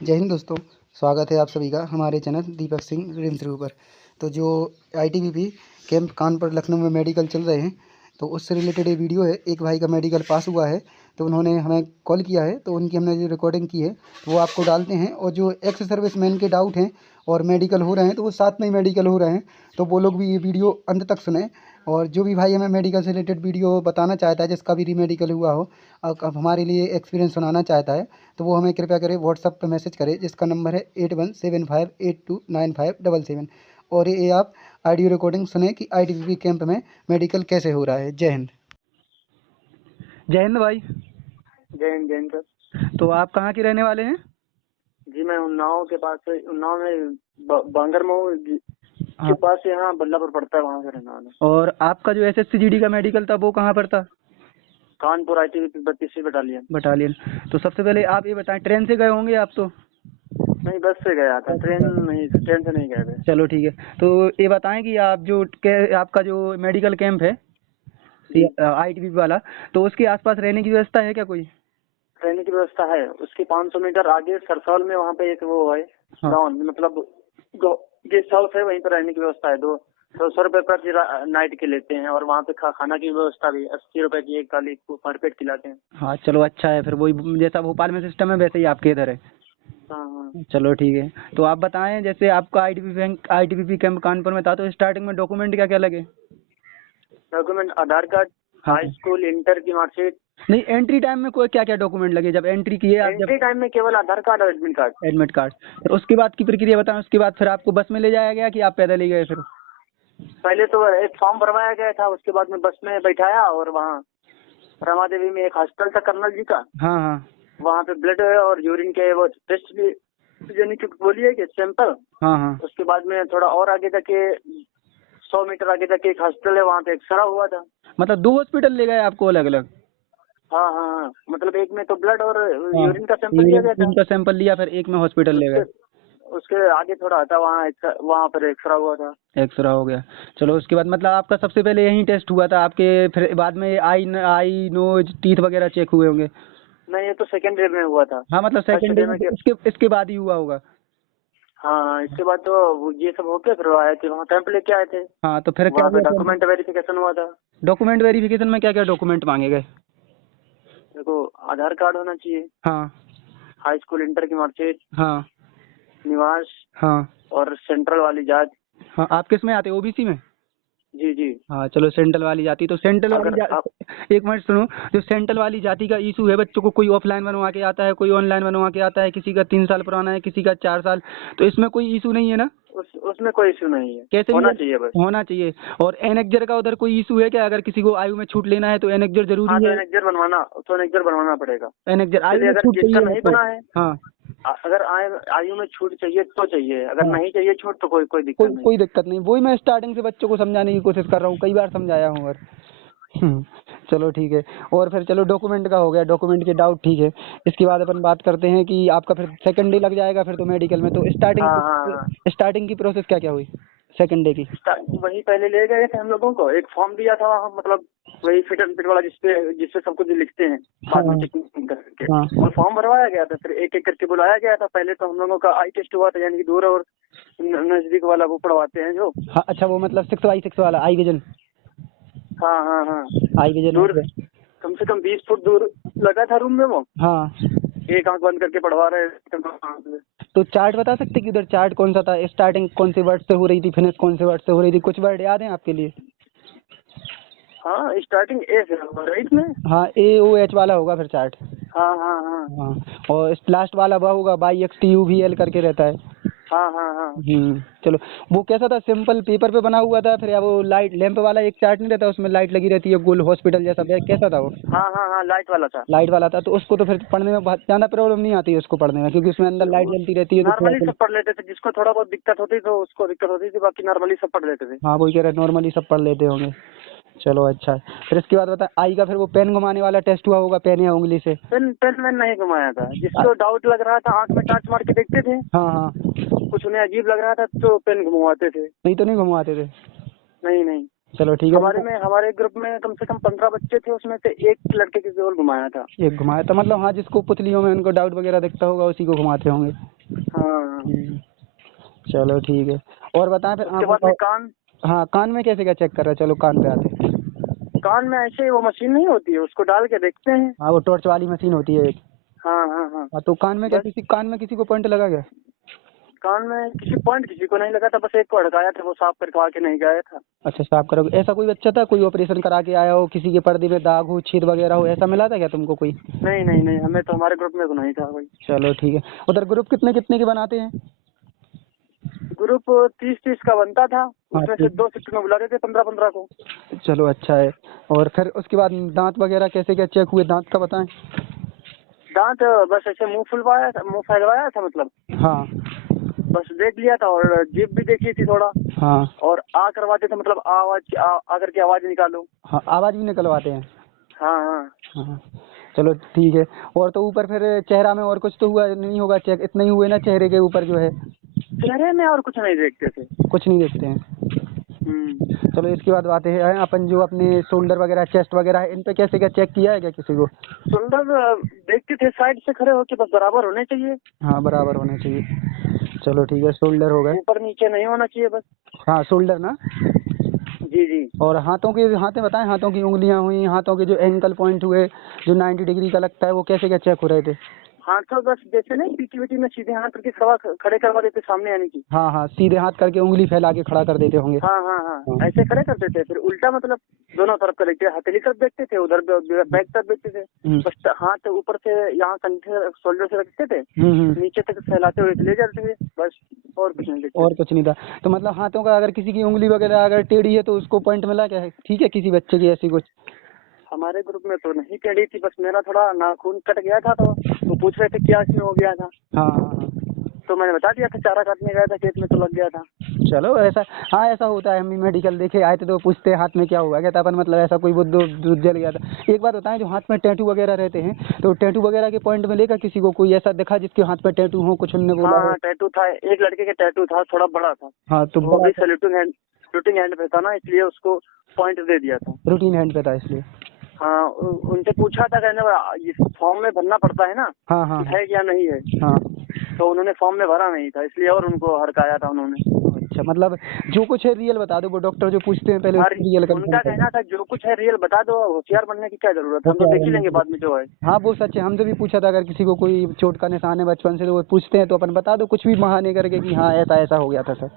जय हिंद दोस्तों। स्वागत है आप सभी का हमारे चैनल दीपक सिंह ड्रीम्स पर। तो जो आईटीबीपी कैंप कानपुर लखनऊ में मेडिकल चल रहे हैं, तो उससे रिलेटेड ये वीडियो है। एक भाई का मेडिकल पास हुआ है, तो उन्होंने हमें कॉल किया है, तो उनकी हमने जो रिकॉर्डिंग की है वो आपको डालते हैं। और जो एक्स सर्विस मैन के डाउट हैं और मेडिकल हो रहे हैं, तो वो साथ में ही मेडिकल हो रहे हैं, तो वो लोग भी ये वीडियो अंत तक सुने। और जो भी भाई हमें मेडिकल से रिलेटेड वीडियो बताना चाहता है, जिसका भी रीमेडिकल हुआ हो, अब हमारे लिए एक्सपीरियंस सुनाना चाहता है, तो वो हमें कृपया करें व्हाट्सअप पे मैसेज करें, जिसका नंबर है 8175829577। और ये आप ऑडियो रिकॉर्डिंग सुने कि आईटीबीपी कैंप में मेडिकल कैसे हो रहा है। जय हिंद। जय हिंद भाई। जय हिंद सर। तो आप कहाँ के रहने वाले हैं? जी मैं उन्नाव के पास से, उन्नाव में बांगर मऊ के पास यहाँ बल्लापुर पड़ता है, वहाँ से रहने वाला। और आपका जो एसएससी जीडी का मेडिकल था वो कहाँ पर था? कानपुर आईटीबीपी 32वीं बटालियन। तो सबसे पहले आप ये बताएं, ट्रेन से गए होंगे आप तो? नहीं, बस से गया था, ट्रेन से नहीं गए थे। चलो ठीक है। तो ये बताएं कि आप जो आपका जो मेडिकल कैंप है आईटीबीपी वाला, तो उसके आसपास रहने की व्यवस्था है क्या कोई? रहने की व्यवस्था है, उसके 500 मीटर आगे सरसौल में वहाँ पे एक वो है गाँव, मतलब गेस्ट हाउस है, वहीं पर रहने की व्यवस्था है। 200 रुपए पर नाइट के लेते हैं, और वहाँ पे खाना की व्यवस्था भी 80 रुपए की एक थाली पर पेट खिलाते हैं। हाँ चलो अच्छा है, फिर वही जैसा भोपाल में सिस्टम है वैसे ही आपके इधर है। हाँ। चलो ठीक है। तो आप बताएं, जैसे आपका आईटीबीपी कैंप कानपुर में था, तो स्टार्टिंग में डॉक्यूमेंट क्या क्या लगे? डॉक्यूमेंट आधार कार्ड, हाई स्कूल इंटर की मार्कशीट। नहीं, एंट्री टाइम में कोई क्या क्या डॉक्यूमेंट लगे जब एंट्री किए आप? एंट्री टाइम में केवल आधार कार्ड और एडमिट कार्ड। Admit card. फिर उसके बाद की प्रक्रिया बताएं। उसके बाद फिर आपको बस में ले जाया गया कि आप पैदल ही गए? फिर पहले तो एक फॉर्म भरवाया गया था, उसके बाद में बस में बैठाया, और वहाँ रमा देवी में एक हॉस्पिटल था कर्नल जी का। हाँ। वहाँ पे ब्लड और यूरिन के वो टेस्ट भी, यानी कि बोलिए कि सैंपल। हाँ। उसके बाद में थोड़ा और आगे तक 100 मीटर आगे तक एक हॉस्पिटल है, वहाँ पे एक्सरा हुआ था। मतलब 2 हॉस्पिटल ले गए आपको अलग अलग? हाँ, मतलब एक में तो ब्लड और यूरिन का सैंपल लिया गया था। यूरिन का सैंपल लिया, फिर एक में हॉस्पिटल ले गए। उसके आगे थोड़ा था, वहाँ पर एक्सरा हुआ था। एक्सरा हो गया। चलो उसके बाद मतलब आपका सबसे पहले यही टेस्ट हुआ था आपके, फिर बाद में आई नोज टीथ वगैरह चेक हुए होंगे? नहीं, ये तो सेकेंड डे में हुआ था। हाँ मतलब सेकंड डे में इसके बाद ही हुआ होगा। हाँ, इसके बाद तो ये सब होके फिर आए थे, वहाँ कैंप लेके आए थे। हाँ तो फिर क्या वहाँ पे डॉक्यूमेंट वेरिफिकेशन हुआ था। डॉक्यूमेंट वेरिफिकेशन में क्या क्या डॉक्यूमेंट मांगे गए? देखो, आधार कार्ड होना चाहिए, हाँ। हाई स्कूल इंटर की मार्कशीट, हाँ। निवास, हाँ। और सेंट्रल वाली जांच। हाँ आप किस में आते हो, ओबीसी में? जी। हाँ चलो, सेंट्रल वाली जाति, तो सेंट्रल वाली एक मिनट सुनो। जो सेंट्रल वाली जाति का इशू है, बच्चों को कोई ऑफलाइन बनवा के आता है, कोई ऑनलाइन बनवा के आता है, किसी का 3 साल पुराना है, किसी का 4 साल, तो इसमें कोई इशू नहीं है ना? उसमें कोई इशू नहीं है, कैसे होना चाहिए, बस होना चाहिए। और एनेक्जर का उधर कोई इशू है क्या? अगर किसी को आयु में छूट लेना है तो एनेक्जर जरूरी हाँ, है? तो एनेक्जर बनवाना पड़ेगा। एनेक्जर आयु में अगर छूट जिसका चाहिए नहीं तो? बना है, हाँ। अगर आयु में छूट चाहिए तो चाहिए, अगर नहीं चाहिए छूट तो कोई दिक्कत नहीं। कोई दिक्कत नहीं। वही मैं स्टार्टिंग से बच्चों को समझाने की कोशिश कर रहा हूँ, कई बार समझाया हूँ। और चलो ठीक है। और फिर चलो डॉक्यूमेंट का हो गया, डॉक्यूमेंट के डाउट ठीक है। इसके बाद अपन बात करते हैं कि आपका फिर सेकंड डे लग जाएगा फिर तो मेडिकल में। तो हाँ। स्टार्टिंग की प्रोसेस क्या क्या हुई सेकंड डे की? वही पहले ले गए थे हम लोगों को, एक फॉर्म दिया था वहाँ, मतलब वही फिट एंड फिट वाला, जिसपे सब कुछ लिखते हैं बाद में चेकिंग करके। वो फॉर्म भरवाया गया था, फिर एक एक करके बुलाया गया था। पहले तो हम लोगों का आई टेस्ट हुआ था, यानी कि दूर और नजदीक वाला वो पढ़वाते हैं जो। हाँ अच्छा, वो मतलब 6x6 वाला आई विजन। हाँ। आई विजन दूर कम से कम 20 फुट दूर लगा था रूम में वो। हाँ। एक आंख बंद करके पढ़वा रहे। तो चार्ट बता सकते कि उधर चार्ट कौन सा था? स्टार्टिंग कौन से वर्ड से हो रही थी, फिनिश कौन से वर्ड से हो रही थी? कुछ वर्ड याद है आपके लिए? हाँ, स्टार्टिंग ए से राइट में। हाँ AOH वाला होगा फिर चार्ट। हाँ। और लास्ट वाला वह होगा YXTUVL करके रहता है। हाँ। चलो, वो कैसा था? सिंपल पेपर पे बना हुआ था फिर, या वो लाइट लैंप वाला एक चार्ट नहीं रहता, उसमें लाइट लगी रहती है गोल हॉस्पिटल जैसा, कैसा था वो? हाँ, लाइट वाला था। लाइट वाला था। तो उसको तो फिर पढ़ने में बहुत ज्यादा प्रॉब्लम नहीं आती है उसको पढ़ने में, क्योंकि उसमें अंदर लाइट जलती रहती है। नॉर्मली सब पढ़ लेते थे, जिसको थोड़ा बहुत दिक्कत होती तो उसको दिक्कत होती थी, बाकी नॉर्मली सब पढ़ लेते थे। हाँ वही कह रहे, नॉर्मली सब पढ़ लेते होंगे। चलो अच्छा है। फिर इसके बाद बता, आई का फिर वो पेन घुमाने वाला टेस्ट हुआ होगा, पेन या उंगली से? पेन में नहीं घुमाया था, जिसको डाउट लग रहा था आंख में टार्च मार के देखते थे। हाँ। कुछ उन्हें अजीब लग रहा था तो पेन घुमाते थे। नहीं तो नहीं घुमाते थे? नहीं। चलो ठीक है। हमारे ग्रुप में कम से कम 15 बच्चे थे, उसमें से एक लड़के की केवल घुमाया था। एक घुमाया था, मतलब हाँ जिसको पुतलियों में उनको डाउट वगैरह दिखता होगा उसी को घुमाते होंगे। हाँ। चलो ठीक है। और बताएं फिर उसके बाद में कान। हाँ, कान में कैसे क्या चेक कर रहा है? चलो कान पे आते हैं। कान में ऐसे वो मशीन नहीं होती है, उसको डाल के देखते हैं। हाँ, वो टॉर्च वाली मशीन होती है एक। हाँ हाँ हाँ। तो कान में क्या किसी को पॉइंट लगा क्या? कान में किसी को नहीं लगा था, बस एक को अड़काया था, वो साफ करवा के नहीं गया था। अच्छा, साफ करोगे। ऐसा कोई बच्चा था कोई ऑपरेशन करा के आया हो, किसी के पर्दे में दाग हो, छेद वगैरह हो, ऐसा मिला था क्या तुमको कोई? नहीं नहीं नहीं, हमें तो हमारे ग्रुप में तो नहीं था भाई। चलो ठीक है। उधर ग्रुप कितने कितने के बनाते हैं? ग्रुप 30-30 का बनता था, उसमें से 2 शिफ्ट में बुलाते थे 15-15 को। चलो अच्छा है। और फिर उसके बाद दांत वगैरह कैसे क्या चेक हुए, दांत का बताएं। दांत बस ऐसे मुंह फैलवाया था मतलब। हाँ बस देख लिया था, और जीभ भी देखी थी थोड़ा। हाँ और करवाते थे, मतलब आकर के आवाज निकालो। हाँ, आवाज़ भी निकलवाते हैं। हाँ हाँ। हाँ, चलो ठीक है। और तो ऊपर फिर चेहरा में और कुछ तो हुआ नहीं होगा चेक? इतना ही हुए ना चेहरे के ऊपर जो है? चेहरे में और कुछ नहीं देखते थे। कुछ नहीं देखते हैं। चलो इसके बाद बातें हैं अपन जो अपने शोल्डर वगैरह, चेस्ट वगैरह है, इन पे कैसे क्या चेक किया है क्या किसी को? शोल्डर देखते थे साइड से खड़े होके, बस बराबर होने चाहिए। हाँ, बराबर होने चाहिए। चलो ठीक है, शोल्डर हो गए। ऊपर नीचे नहीं होना चाहिए बस। हाँ, शोल्डर ना। जी जी। और हाथें बताएं, हाथों की उंगलियां हुई, हाथों के जो एंकल पॉइंट हुए जो 90 डिग्री का लगता है, वो कैसे क्या चेक हो रहे थे? हाथ तो बस जैसे नहीं पीटी में सीधे हाथ करके खड़े करवा देते सामने आने की। हाँ हाँ, सीधे हाथ करके उंगली फैला के खड़ा कर देते होंगे। हाँ हाँ हाँ, ऐसे खड़े करते थे, फिर उल्टा मतलब दोनों तरफ कर देखते, हथेली तरफ देखते थे, उधर बैक तरफ देखते थे। बस हाथ ऊपर से यहाँ कंधे शोल्डर से रखते थे, नीचे तक फैलाते हुए ले जाते थे, बस और कुछ नहीं देखते। और कुछ नहीं था। तो मतलब हाथों का अगर किसी की उंगली वगैरह अगर टेढ़ी है तो उसको पॉइंट मिला क्या है? ठीक है, किसी बच्चे की ऐसी कुछ? हमारे ग्रुप में तो नहीं टेढ़ी थी, बस मेरा थोड़ा नाखून कट गया था, तो पूछ रहे थे क्या इसमें हो गया था। हाँ हाँ। तो मैंने बता दिया था, चारा काटने गया था खेत में तो लग गया था। चलो ऐसा, हाँ ऐसा होता है। हम भी मेडिकल देखे आए थे तो पूछते हाथ में क्या हुआ, कहता अपन मतलब ऐसा कोई वो दूध जल गया था। एक बात बताएं, जो हाथ में टैटू वगैरह रहते हैं तो टैटू वगैरह के पॉइंट में लेकर किसी को कोई ऐसा देखा जिसके हाथ में टैटू हो, कुछ उनने बोला? हाँ, टैटू था, एक लड़के के टैटू था, थोड़ा बड़ा था। हाँ, तो वो भी शूटिंग हैंड पे था ना, इसलिए उसको पॉइंट दे दिया था। रूटीन हैंड पे था इसलिए। हाँ, उनसे पूछा था, कहने इस फॉर्म में भरना पड़ता है ना। हाँ हाँ है या नहीं है। हाँ। तो उन्होंने फॉर्म में भरा नहीं था, इसलिए और उनको हड़काया था उन्होंने। अच्छा, मतलब जो कुछ है रियल बता दो, वो डॉक्टर जो पूछते हैं पहले रियल कर। उनका कहना था जो कुछ है रियल बता दो, होशियार बनने की क्या जरूरत है, हम तो देख ही लेंगे बाद में जो है। हाँ, वो सच है। हमसे भी पूछा था अगर किसी को कोई चोट का निशान है बचपन से तो वो पूछते हैं तो अपन बता दो कुछ भी बहाने करके कि हाँ ऐसा ऐसा हो गया था सर।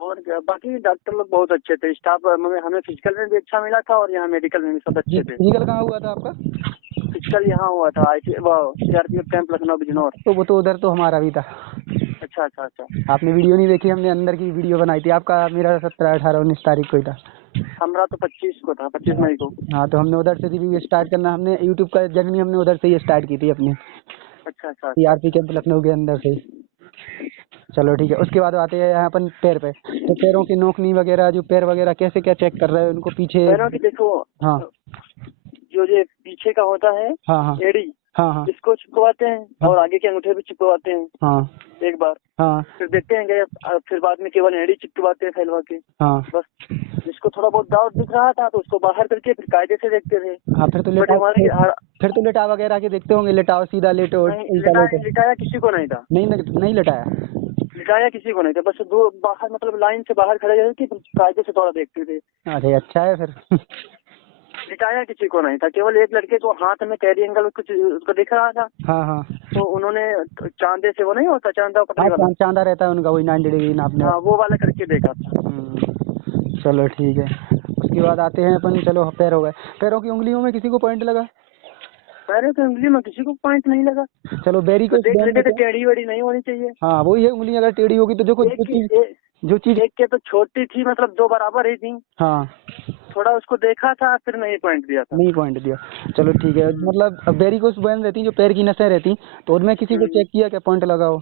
और क्या, बाकी डॉक्टर लोग बहुत अच्छे थे, स्टाफ हमें फिजिकल में भी अच्छा मिला था, और यहाँ मेडिकल में भी सब अच्छे थे। फिजिकल कहाँ हुआ था आपका? फिजिकल यहाँ हुआ था, CRPF कैंप लखनऊ बिजनौर। तो वो तो उधर तो हमारा भी था। अच्छा अच्छा अच्छा। आपने वीडियो नहीं देखी, हमने अंदर की वीडियो बनाई थी। आपका मेरा 17, 18, 19 तारीख को ही था। हमारा तो 25 को था, 25 मई को। हाँ, तो हमने उधर से रिव्यू स्टार्ट करना, हमने यूट्यूब का जर्नी हमने उधर से ही स्टार्ट की थी अपनी। अच्छा अच्छा। CRP कैंप लखनऊ के अंदर से। चलो ठीक है। उसके बाद आते हैं यहाँ अपन पैर पे। तो पैरों की नोकनी वगैरह, जो पैर वगैरह कैसे क्या चेक कर रहे हैं उनको पीछे? पैरों की देखो। हाँ, जो पीछे का होता है। हाँ हाँ एड़ी। हाँ हाँ इसको चिपकवाते हैं, हाँ, और आगे के अंगूठे भी चिपकवाते हैं। हाँ एक बार। हाँ फिर देखते हैं, फिर बाद में केवल एड़ी चिपकवाते हैं फैलवा के। हाँ बस जिसको थोड़ा बहुत डाउट दिख रहा था तो उसको बाहर करके फिर कायदे से देखते थे। हाँ। फिर तो फिर तो लेटा वगैरह के देखते होंगे, लेटाओ, सीधा लेटो, उल्टा लेटो। लिटाया किसी को नहीं था। नहीं लेटाया। लिटाया किसी को नहीं था, बस दो बाहर मतलब लाइन से बाहर खड़े रहते थे, कायदे से थोड़ा देखते थे। अरे अच्छा है फिर। लिटाया किसी को नहीं था, केवल एक लड़के को हाथ में कैरी एंगल कुछ उसको दिख रहा था। हाँ हाँ तो उन्होंने चांदे से, वो नहीं होता चांदा पकड़ने वाला। चांदा रहता है उनका, वही 90 डिग्री नापने हाँ, वो वाला करके देखा था। चलो ठीक है। उसके बाद आते हैं अपन, चलो पैर हो गए। पैरों की उंगलियों में किसी को पॉइंट लगा? पैरों की उंगली में किसी को पॉइंट नहीं लगा। चलो बेरी को देख लेते थे, टेढ़ी वेढ़ी नहीं होनी चाहिए। हाँ, वही है, उंगली अगर टेढ़ी होगी तो जो चीज एक के तो छोटी थी, मतलब दो बराबर ही थी। हाँ, थोड़ा उसको देखा था, फिर नहीं पॉइंट दिया था। नहीं पॉइंट दिया। चलो ठीक है। मतलब वेरिकोस वेन रहती जो पैर की नसें रहती, तो उनमें किसी को चेक किया क्या पॉइंट लगा हो?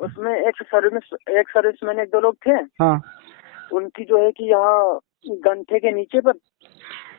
उसमें एक सर्विस मैंने 1-2 लोग थे। हाँ, उनकी जो है कि यहाँ गंठे के नीचे पर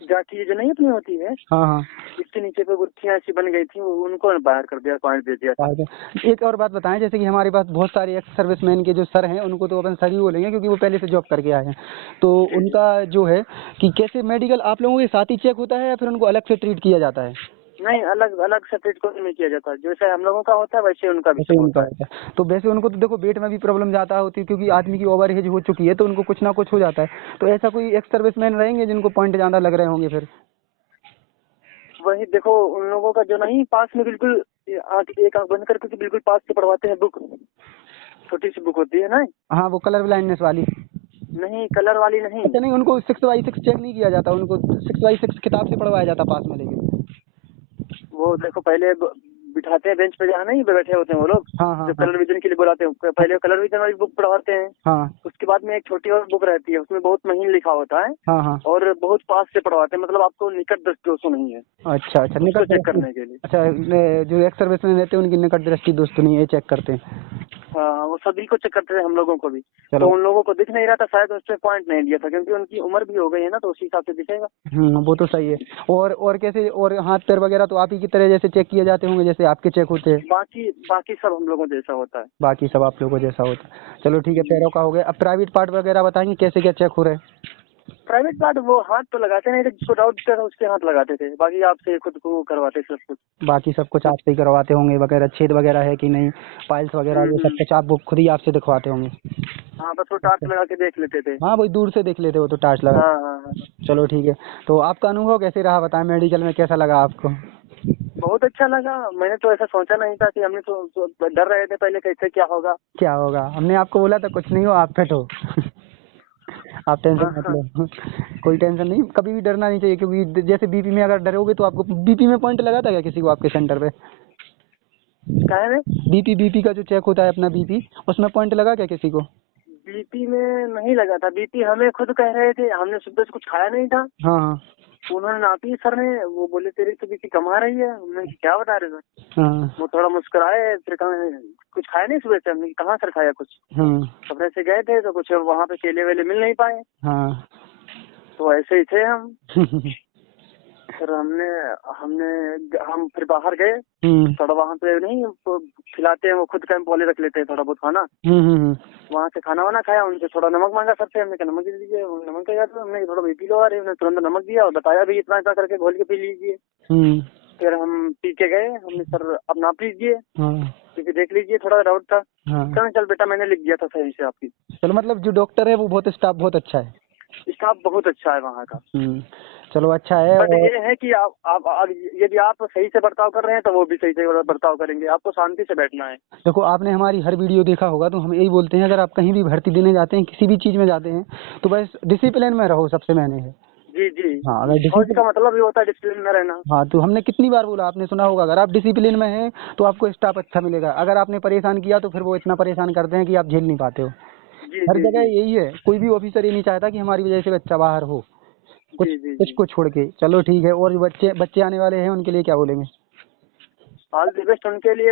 जाठी जो नहीं अपनी होती है, हाँ हाँ, इसके नीचे पे गुत्थियां ऐसी बन गई थी, वो उनको बाहर कर दिया, पॉइंट दे दिया। एक और बात बताएं, जैसे कि हमारे पास बहुत सारे एक्स सर्विसमैन के जो सर हैं, उनको तो अपन सर ही बोलेंगे क्योंकि वो पहले से जॉब करके आए हैं, तो उनका जो है कि कैसे मेडिकल आप लोगों के साथ ही चेक होता है या फिर उनको अलग से ट्रीट किया जाता है? नहीं, अलग अलग सेपरेट को नहीं किया जाता, जैसे हम लोगों का होता है वैसे उनका भी वैसे सब उनका होता है। होता है, तो वैसे उनको तो देखो पेट में भी प्रॉब्लम ज़्यादा होती है क्योंकि आदमी की ओवर एज हो चुकी है, तो उनको कुछ ना कुछ हो जाता है। तो ऐसा कोई एक्स सर्विसमैन रहेंगे जिनको पॉइंट ज़्यादा लग रहे होंगे फिर? वही देखो, उन लोगों का जो नहीं पास में बिल्कुल एक आंख बंद करके बिल्कुल पास से पढ़वाते हैं बुक, छोटी सी बुक होती है ना। हाँ, वो कलर ब्लाइंडनेस वाली। नहीं, कलर वाली नहीं। अच्छा, नहीं उनको 6x6 चेक नहीं किया जाता, उनको 6x6 किताब से पढ़वाया जाता पास में लेके। वो देखो पहले बिठाते हैं बेंच पे, जहाँ नहीं बैठे होते हैं वो लोग, हाँ हाँ जो हाँ कलर विजन के लिए बुलाते हैं, पहले कलर विजन वाली बुक पढ़वाते हैं। हाँ उसके बाद में एक छोटी और बुक रहती है, उसमें बहुत महीन लिखा होता है, हाँ हाँ। और बहुत पास से पढ़वाते हैं, मतलब आपको निकट दृष्टि दोषों नहीं है, अच्छा अच्छा, उसको निकट चेक दृष्टि। करने के लिए। अच्छा, जो एक्स सर्विसमैन रहते हैं उनकी निकट दृष्टि दोस्त नहीं है, चेक करते हैं। हाँ, वो सभी को चेक करते थे, हम लोगों को भी। चलो। तो उन लोगों को दिख नहीं रहा था शायद, उससे पॉइंट नहीं दिया था, क्योंकि उनकी उम्र भी हो गई है ना, तो उसी हिसाब से दिखेगा। वो तो सही है। और कैसे, और हाथ पैर वगैरह तो आप ही की तरह जैसे चेक किए जाते होंगे जैसे आपके चेक होते हैं? बाकी बाकी सब हम लोगों जैसा होता है। बाकी सब आप लोगों को जैसा होता है। चलो ठीक है, पैरों का हो गया। अब प्राइवेट पार्ट वगैरह बताएंगे कैसे क्या चेक हो रहा है? प्राइवेट पार्ट वो हाथ तो लगाते नहीं थे, जिसको डाउट था उसके हाथ लगाते थे, बाकी आपसे खुद को करवाते सब कुछ। बाकी सब कुछ आपसे ही करवाते होंगे वगैरह, छेद वगैरह है कि नहीं, पाइल्स वगैरह, ये सब कुछ आप वो खुद ही आपसे दिखवाते होंगे? हाँ, बस वो टार्च लगा के देख लेते थे। हाँ, वही दूर से देख लेते हो तो टार्च लगा। हाँ हाँ हाँ। चलो ठीक है। तो आपका अनुभव कैसे रहा बताएं, मेडिकल में कैसा लगा आपको? बहुत अच्छा लगा, मैंने तो ऐसा सोचा नहीं था कि हमने तो डर रहे थे पहले कैसे क्या होगा। क्या होगा, हमने आपको बोला था कुछ नहीं हो, आप फिट हो। आप टेंशन मत लो। कोई टेंशन नहीं, कभी भी डरना नहीं चाहिए, क्योंकि जैसे बीपी में अगर डरोगे तो आपको बीपी में पॉइंट लगा था क्या किसी को आपके सेंटर पे? क्या है? बीपी का जो चेक होता है अपना बीपी, उसमें पॉइंट लगा क्या किसी को? बीपी में नहीं लगा था, बीपी हमें खुद कह रहे थे, हमने सुबह से कुछ खाया नहीं था। हाँ हाँ उन्होंने नापी सर ने, वो बोले तेरी तो बीपी कम आ रही है। हमने क्या बता रहे सर? हाँ वो थोड़ा मुस्कुराए, फिर कहा कुछ खाया नहीं सुबह से। हमने कहाँ सर खाया कुछ, हाँ कमरे से गए थे तो कुछ वहाँ पे केले वेले मिल नहीं पाए, हाँ। तो ऐसे ही थे हम। फिर हमने हमने हम फिर बाहर गए, थोड़ा वहाँ पे नहीं वो खिलाते हैं, वो खुद कैंप वाले रख लेते हैं थोड़ा बहुत खाना, वहाँ से खाना वाना खाया, उनसे थोड़ा नमक मांगा सर से, हमने कहा नमक दे दीजिए, नमक दिया, तो हमने थोड़ा बीपी लो आ रही है, उन्होंने तुरंत नमक दिया और बताया भी इतना इतना करके घोल के पी लीजिए। फिर हम पी के गए, हमने सर अब नाप लीजिए क्योंकि देख लीजिए, थोड़ा डाउट था। चल बेटा मैंने लिख दिया था सही से आपकी। चलो, मतलब जो डॉक्टर है वो बहुत, स्टाफ बहुत अच्छा है। स्टाफ बहुत अच्छा है वहाँ का। चलो अच्छा है। बट ये है कि आप यदि आप सही से बर्ताव कर रहे हैं तो वो भी सही से बर्ताव करेंगे, आपको शांति से बैठना है। देखो, आपने हमारी हर वीडियो देखा होगा, तो हम यही बोलते हैं अगर आप कहीं भी भर्ती देने जाते हैं, किसी भी चीज़ में जाते हैं, तो बस डिसिप्लिन में रहो, सबसे मैंने है। जी जी। हाँ, अगर फौज का मतलब भी होता है डिसिप्लिन में रहना। हाँ, तो हमने कितनी बार बोला, आपने सुना होगा, अगर आप डिसिप्लिन में हैं तो आपको स्टाफ अच्छा मिलेगा, अगर आपने परेशान किया तो फिर वो इतना परेशान करते हैं कि आप झेल नहीं पाते हो। जी हर जी जगह जी यही है, कोई भी ऑफिसर ये नहीं चाहता कि हमारी वजह से बच्चा बाहर हो, कुछ जी जी कुछ जी। को छोड़ के। चलो ठीक है, और जो बच्चे आने वाले हैं उनके लिए क्या बोलेंगे? ऑल द बेस्ट उनके लिए।